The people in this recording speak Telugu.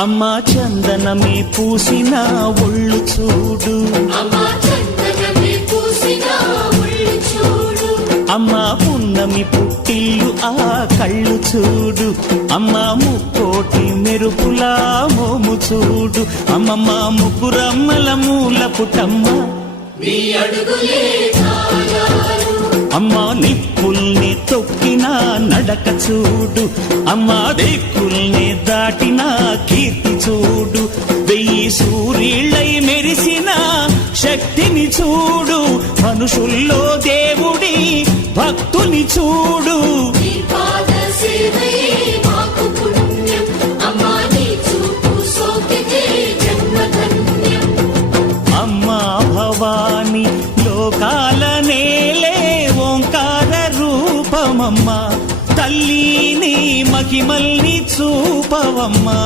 అమ్మా చందనమే పూసిన ఒళ్ళు చూడు, అమ్మా పున్నమి పుట్టిల్లు ఆ కళ్ళు చూడు, అమ్మా ముక్కోటి మెరుపులా మోము చూడు, అమ్మమ్మ ముగ్గురమ్మల మూల పుటమ్మ అమ్మా నిప్పుల్ని తొక్కిన నడక చూడు, అమ్మా దిక్కుల్ని దాటిన కీర్తి చూడు, 1000 సూర్యుళ్ళై మెరిసిన శక్తిని చూడు, మనుషుల్లో దేవుడి భక్తుని చూడు. అమ్మా భవాని లోకాల నేలే ఓంకార రూపమమ్మా, తల్లిని మహిమల్ని చూపవమ్మా.